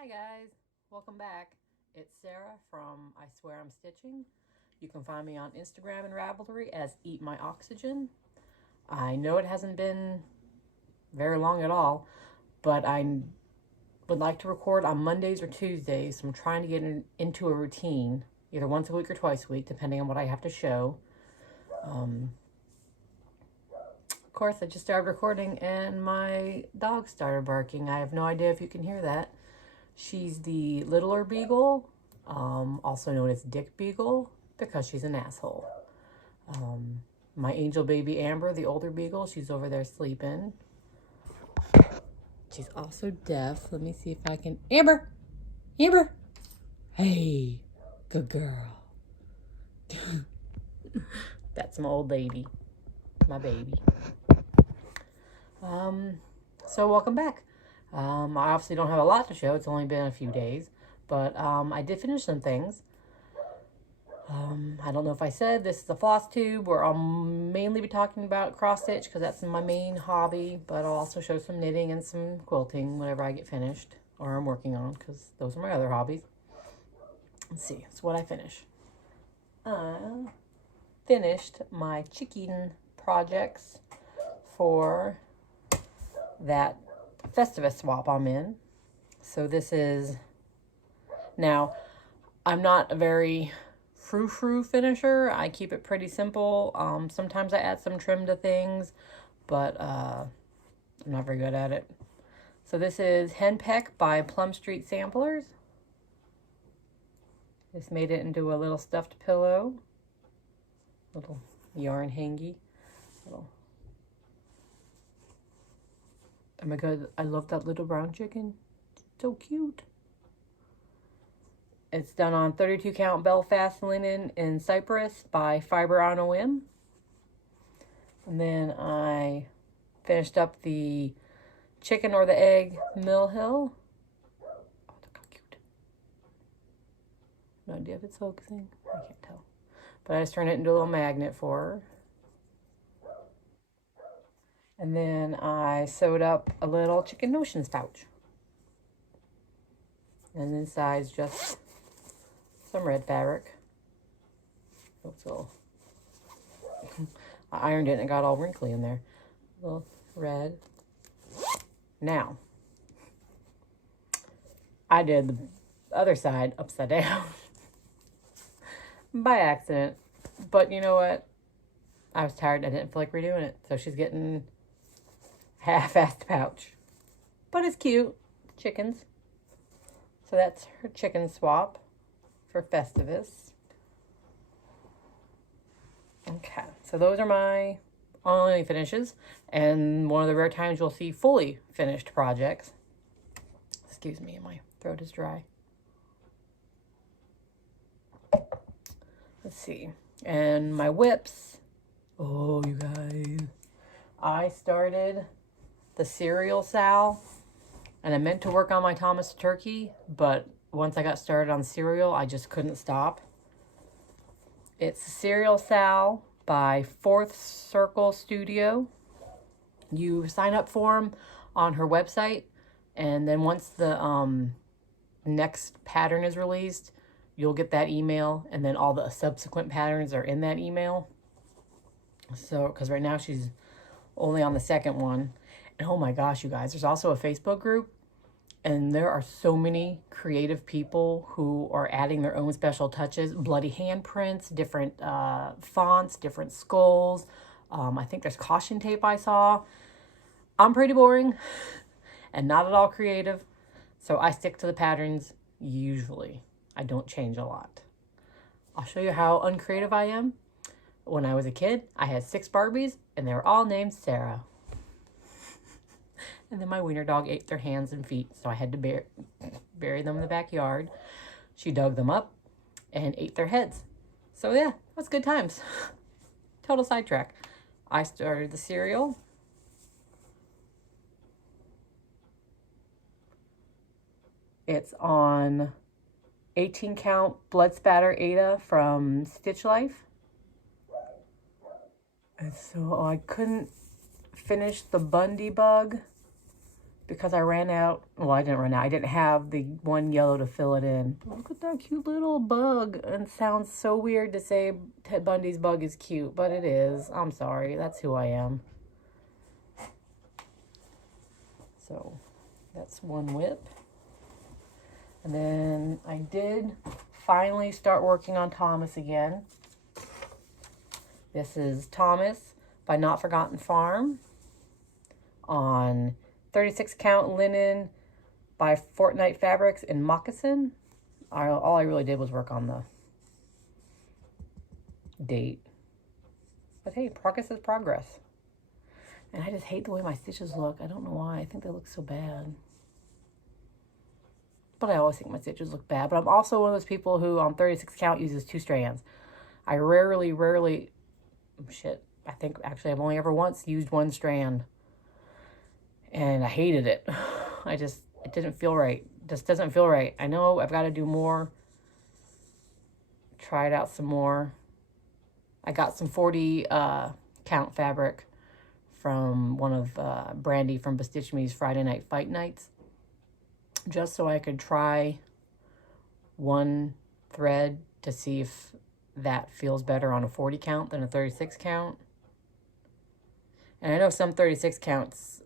Hi guys, welcome back. It's Sarah from I Swear I'm Stitching. You can find me on Instagram and Ravelry as Eat My Oxygen. I know it hasn't been very long at all, but I would like to record on Mondays or Tuesdays, so I'm trying to get into a routine, either once a week or twice a week, depending on what I have to show. Of course, I just started recording and my dog started barking. I have no idea if you can hear that. She's the littler beagle, also known as Dick Beagle, because she's an asshole. My angel baby Amber, the older beagle, she's over there sleeping. She's also deaf. Let me see if I can... Amber! Amber! Hey, good girl. That's my old lady, my baby. So welcome back. I obviously don't have a lot to show. It's only been a few days, but I did finish some things. I don't know if I said this is a Flosstube where I'll mainly be talking about cross stitch because that's my main hobby, but I'll also show some knitting and some quilting whenever I get finished or I'm working on, because those are my other hobbies. Let's see, it's what I finish. I finished my chicken projects for that Festivus swap I'm in. So this is, now I'm not a very frou-frou finisher. I keep it pretty simple. Sometimes I add some trim to things, but I'm not very good at it. So this is Henpeck by Plum Street Samplers. Just made it into a little stuffed pillow, little yarn hangy, little. Oh my god, I love that little brown chicken. It's so cute. It's done on 32 count Belfast linen in Cypress by Fiber on a Whim. And then I finished up the chicken or the egg Mill Hill. Oh, look how cute. No idea if it's focusing. I can't tell. But I just turned it into a little magnet for her. And then I sewed up a little Chicken Notions pouch. And inside's just some red fabric. Oops, a little. I ironed it and it got all wrinkly in there. A little red. Now, I did the other side upside down by accident. But you know what? I was tired. I didn't feel like redoing it. So she's getting half-assed pouch, but it's cute. Chickens. So that's her chicken swap for Festivus. Okay, so those are my only finishes, and one of the rare times you'll see fully finished projects. Excuse me, my throat is dry. Let's see, and my whips. Oh, you guys, I started the cereal Sal, and I meant to work on my Thomas Turkey, but once I got started on cereal, I just couldn't stop. It's Cereal Sal by Fourth Circle Studio. You sign up for them on her website, and then once the next pattern is released, you'll get that email, and then all the subsequent patterns are in that email. So, because right now she's only on the second one. And oh my gosh, you guys, there's also a Facebook group, and there are so many creative people who are adding their own special touches, bloody handprints, different fonts, different skulls. I think there's caution tape I saw. I'm pretty boring and not at all creative, so I stick to the patterns usually. I don't change a lot. I'll show you how uncreative I am. When I was a kid, I had 6 Barbies, and they were all named Sarah. And then my wiener dog ate their hands and feet, so I had to bury them in the backyard. She dug them up and ate their heads. So yeah, that's good times. Total sidetrack. I started the cereal. It's on 18 count Blood Spatter Ada from Stitch Life. And so I couldn't finish the Bundy Bug because I ran out. Well, I didn't run out. I didn't have the one yellow to fill it in. Look at that cute little bug. And it sounds so weird to say Ted Bundy's bug is cute, but it is. I'm sorry. That's who I am. So that's one whip. And then I did finally start working on Thomas again. This is Thomas by Not Forgotten Farm on 36 count linen by Fortnite Fabrics in moccasin. All I really did was work on the date. But hey, progress is progress. And I just hate the way my stitches look. I don't know why. I think they look so bad. But I always think my stitches look bad. But I'm also one of those people who on 36 count uses 2 strands. I rarely, shit. I think actually I've only ever once used 1 strand. And I hated it. It didn't feel right. Just doesn't feel right. I know I've got to do more. Try it out some more. I got some 40 count fabric from one of Brandy from Bestitch Me's Friday Night Fight Nights. Just so I could try 1 thread to see if that feels better on a 40 count than a 36 count. And I know some 36 counts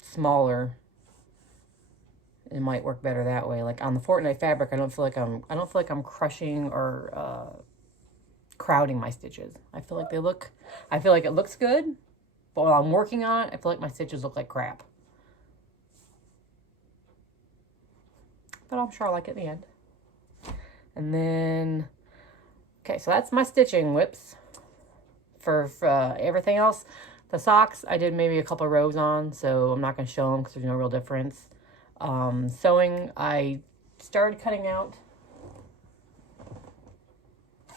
smaller, it might work better that way. Like on the Fortnite fabric, I don't feel like I'm crushing or crowding my stitches. I feel like it looks good, but while I'm working on it, I feel like my stitches look like crap. But I'm sure I like it in the end. And then, okay, so that's my stitching whips. For everything else, the socks, I did maybe a couple rows on, so I'm not going to show them because there's no real difference. Sewing, I started cutting out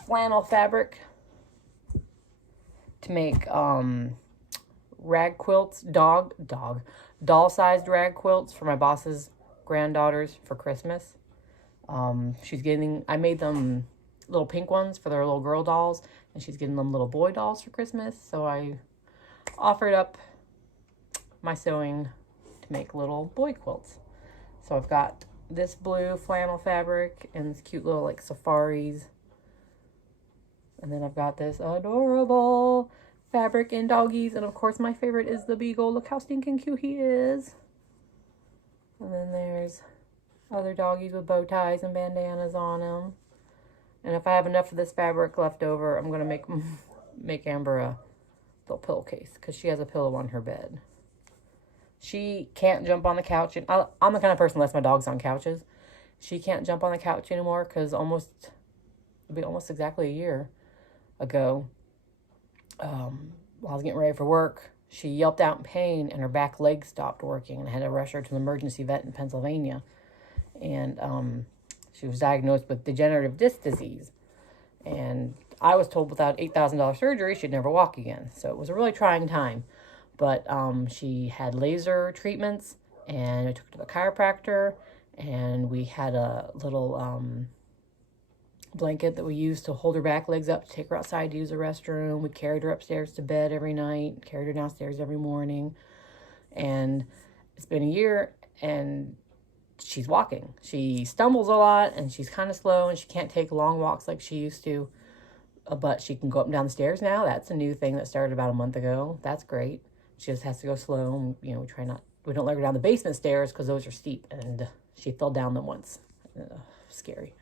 flannel fabric to make rag quilts, doll-sized rag quilts for my boss's granddaughters for Christmas. I made them little pink ones for their little girl dolls, and she's getting them little boy dolls for Christmas. So I offered up my sewing to make little boy quilts. So I've got this blue flannel fabric and this cute little like safaris. And then I've got this adorable fabric in doggies. And of course my favorite is the beagle. Look how stinking cute he is. And then there's other doggies with bow ties and bandanas on them. And if I have enough of this fabric left over, I'm going to make Amber a little pillowcase because she has a pillow on her bed. She can't jump on the couch. And I'm the kind of person that lets my dogs on couches. She can't jump on the couch anymore because it'll be almost exactly a year ago, while I was getting ready for work, she yelped out in pain and her back leg stopped working, and I had to rush her to an emergency vet in Pennsylvania. And she was diagnosed with degenerative disc disease. And I was told without $8,000 surgery, she'd never walk again. So it was a really trying time. But she had laser treatments, and I took her to the chiropractor, and we had a little blanket that we used to hold her back legs up to take her outside to use the restroom. We carried her upstairs to bed every night, carried her downstairs every morning. And it's been a year, and she's walking. She stumbles a lot, and she's kind of slow, and she can't take long walks like she used to. But she can go up and down the stairs now. That's a new thing that started about a month ago. That's great. She just has to go slow. You know, we don't let her down the basement stairs because those are steep, and she fell down them once. Scary.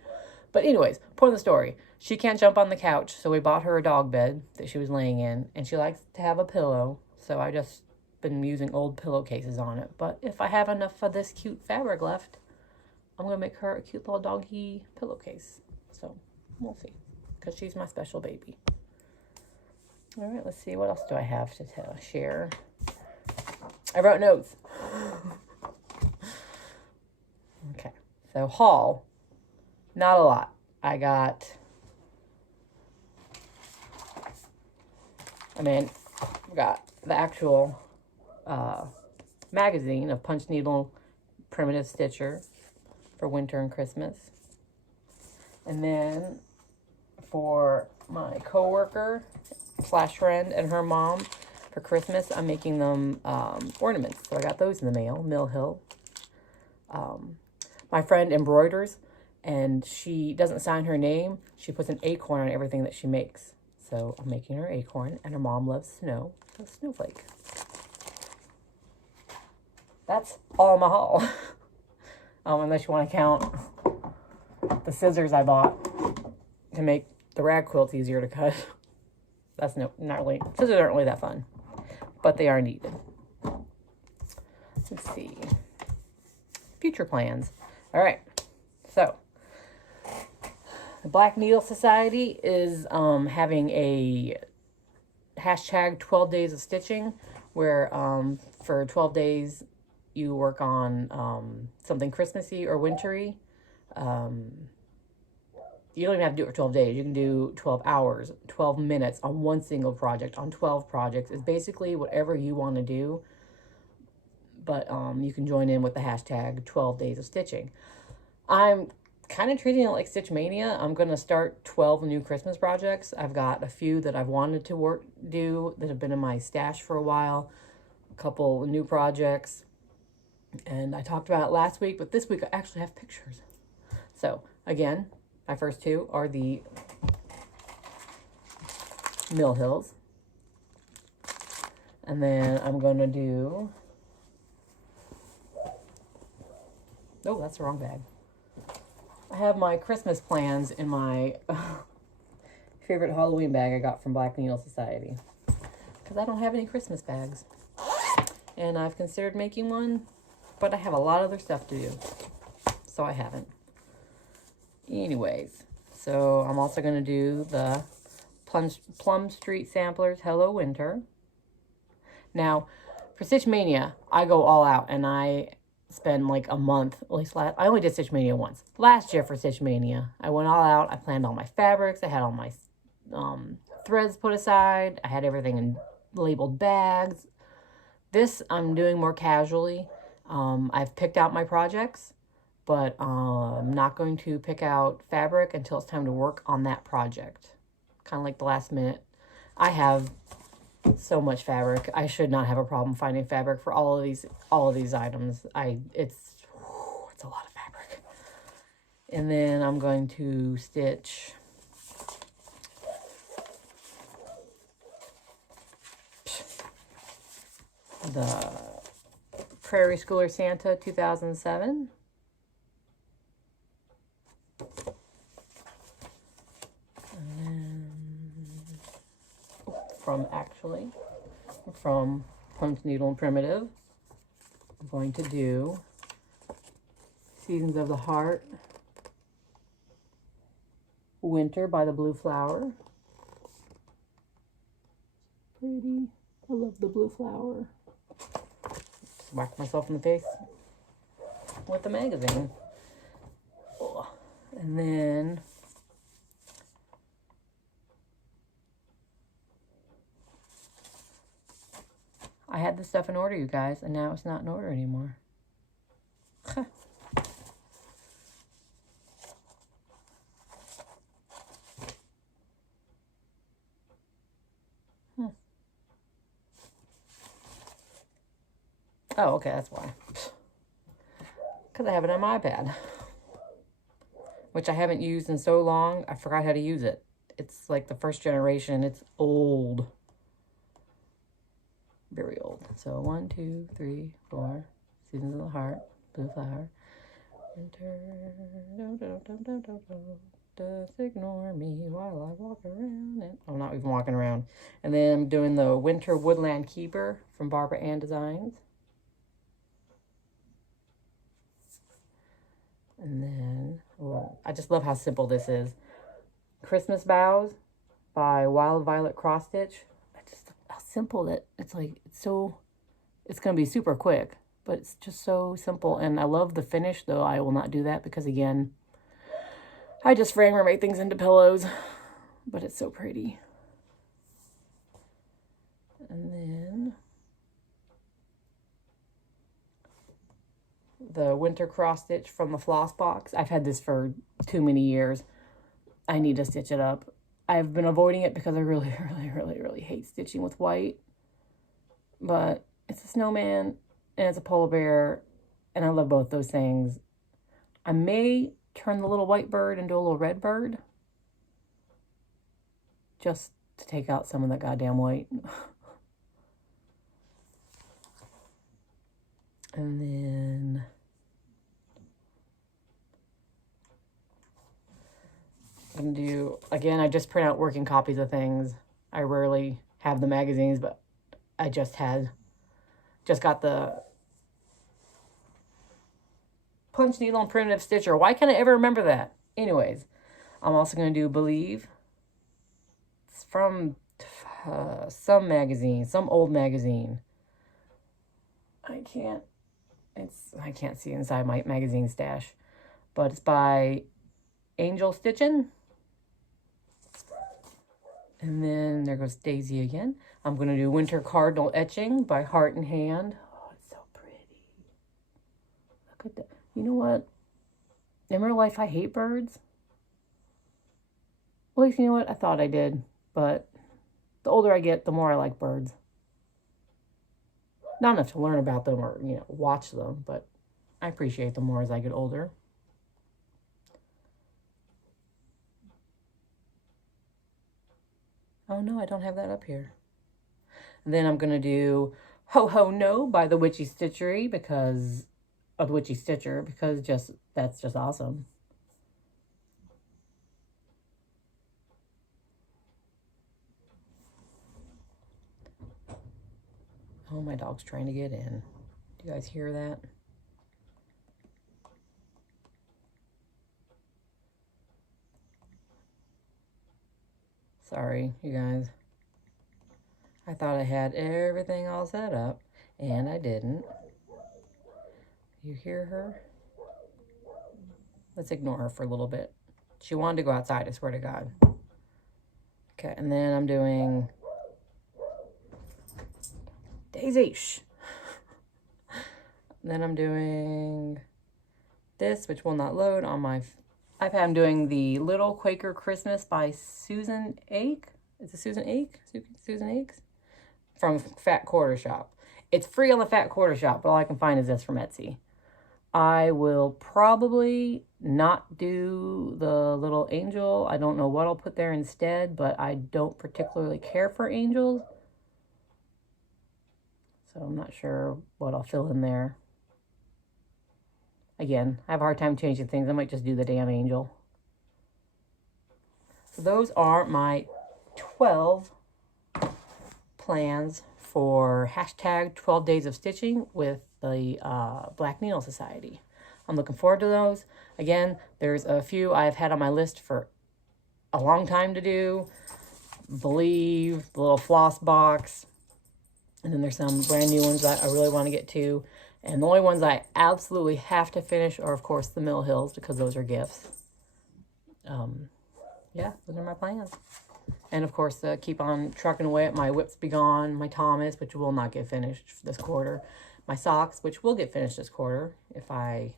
But anyways, point of the story. She can't jump on the couch, so we bought her a dog bed that she was laying in, and she likes to have a pillow, so I just been using old pillowcases on it. But if I have enough of this cute fabric left, I'm going to make her a cute little doggy pillowcase. So we'll see, because she's my special baby. All right, let's see. What else do I have to share? I wrote notes. Okay, so haul. Not a lot. I got the actual magazine of Punch Needle Primitive Stitcher for winter and Christmas. And then for my coworker / friend and her mom, for Christmas, I'm making them ornaments. So I got those in the mail, Mill Hill. My friend embroiders, and she doesn't sign her name. She puts an acorn on everything that she makes. So I'm making her acorn, and her mom loves snow. So snowflake. That's all my haul. Unless you want to count the scissors I bought to make the rag quilts easier to cut. That's not really, scissors aren't really that fun, but they are needed. Let's see. Future plans. All right. So the Black Needle Society is having a hashtag 12 days of stitching, where for 12 days you work on something Christmassy or wintry. You don't even have to do it for 12 days. You can do 12 hours, 12 minutes on one single project, on 12 projects. It's basically whatever you want to do. But you can join in with the hashtag 12 days of stitching. I'm kind of treating it like Stitch Mania. I'm going to start 12 new Christmas projects. I've got a few that I've wanted to do that have been in my stash for a while. A couple new projects. And I talked about it last week, but this week I actually have pictures. So, again, my first two are the Mill Hills. And then I'm going to do... Oh, that's the wrong bag. I have my Christmas plans in my favorite Halloween bag I got from Black Needle Society. Because I don't have any Christmas bags. And I've considered making one, but I have a lot of other stuff to do. So I haven't. Anyways, so I'm also going to do the Plum Street Samplers Hello Winter. Now, for Stitch Mania, I go all out, and I spend like a month, at least I only did Stitch Mania once. Last year for Stitch Mania, I went all out. I planned all my fabrics. I had all my threads put aside. I had everything in labeled bags. This I'm doing more casually. I've picked out my projects, but I'm not going to pick out fabric until it's time to work on that project. Kind of like the last minute. I have so much fabric. I should not have a problem finding fabric for all of these items. It's a lot of fabric. And then I'm going to stitch the Prairie Schooler Santa 2007. From Punch Needle and Primitive. I'm going to do Seasons of the Heart Winter by the Blue Flower. Pretty. I love the blue flower. Just whacked myself in the face with the magazine. Oh. And then I had this stuff in order, you guys, and now it's not in order anymore. Huh. Oh, okay, that's why. Because I have it on my iPad, which I haven't used in so long, I forgot how to use it. It's like the first generation. It's old. Very old. So 1, 2, 3, 4. Seasons of the Heart. Blue Flower. Winter. Just ignore me while I walk around. I'm not even walking around. And then I'm doing the Winter Woodland Keeper from Barbara Ann Designs. And then, oh, I just love how simple this is. Christmas Boughs by Wild Violet Cross Stitch. How simple that it's like. It's going to be super quick, but it's just so simple. And I love the finish, though I will not do that because, again, I just frame or make things into pillows, but it's so pretty. And then the Winter Cross Stitch from the Floss Box. I've had this for too many years. I need to stitch it up. I've been avoiding it because I really, really, really, really hate stitching with white. but it's a snowman and it's a polar bear, and I love both those things. I may turn the little white bird into a little red bird, just to take out some of that goddamn white. And then I'm gonna do, again, I just print out working copies of things. I rarely have the magazines, but I just got the punch needle and primitive stitcher. Why can't I ever remember that? Anyways, I'm also gonna do Believe. It's from some magazine, some old magazine. I can't see inside my magazine stash, but it's by Angel Stitchin'. And then there goes Daisy again. I'm going to do Winter Cardinal Etching by Heart and Hand. Oh, it's so pretty. Look at that. You know what? In real life, I hate birds. Well, at least, you know what? I thought I did. But the older I get, the more I like birds. Not enough to learn about them or, watch them, but I appreciate them more as I get older. Oh no, I don't have that up here. And then I'm going to do Ho Ho No by the Witchy Stitchery because that's just awesome. Oh, my dog's trying to get in. Do you guys hear that? Sorry, you guys. I thought I had everything all set up, and I didn't. You hear her? Let's ignore her for a little bit. She wanted to go outside, I swear to God. Okay, and then I'm doing Daisy. Then I'm doing this, which will not load on my iPad. I'm doing the Little Quaker Christmas by Susan Ake. Is it Susan Ake? Susan Akes? From Fat Quarter Shop. It's free on the Fat Quarter Shop, but all I can find is this from Etsy. I will probably not do the little angel. I don't know what I'll put there instead, but I don't particularly care for angels. So I'm not sure what I'll fill in there. Again, I have a hard time changing things. I might just do the damn angel. So those are my 12 plans for hashtag 12 days of stitching with the Black Needle Society. I'm looking forward to those. Again, there's a few I've had on my list for a long time to do. Believe, the little floss box. And then there's some brand new ones that I really want to get to. And the only ones I absolutely have to finish are, of course, the Mill Hills, because those are gifts. Yeah, those are my plans. And, of course, keep on trucking away at my Whips Be Gone, my Thomas, which will not get finished this quarter. My socks, which will get finished this quarter if I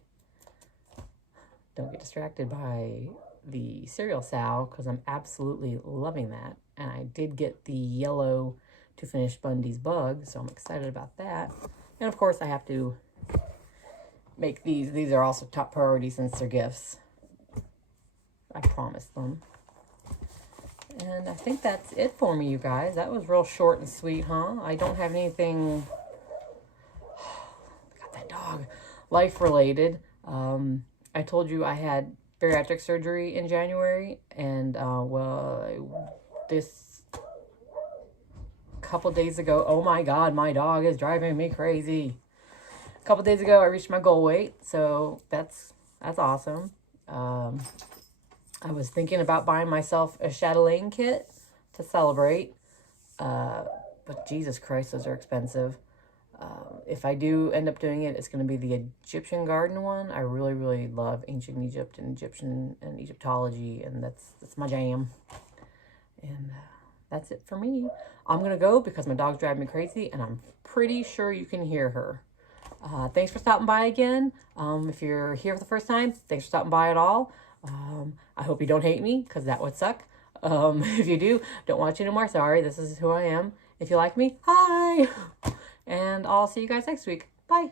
don't get distracted by the cereal sow, because I'm absolutely loving that. And I did get the yellow to finish Bundy's Bug, so I'm excited about that. And of course I have to make these. These are also top priority since they're gifts. I promised them. And I think that's it for me, you guys. That was real short and sweet, huh? I don't have anything, got that dog, life related. I told you I had bariatric surgery in January, and this couple days ago, oh my God, my dog is driving me crazy. A couple days ago, I reached my goal weight, so that's awesome. I was thinking about buying myself a chatelaine kit to celebrate, but Jesus Christ, those are expensive. If I do end up doing it, it's going to be the Egyptian garden one. I really, really love ancient Egypt and Egyptian and Egyptology, and that's my jam. And that's it for me. I'm going to go because my dog's driving me crazy, and I'm pretty sure you can hear her. Thanks for stopping by again. If you're here for the first time, thanks for stopping by at all. I hope you don't hate me, because that would suck. If you do, don't watch anymore. Sorry, this is who I am. If you like me, hi! And I'll see you guys next week. Bye.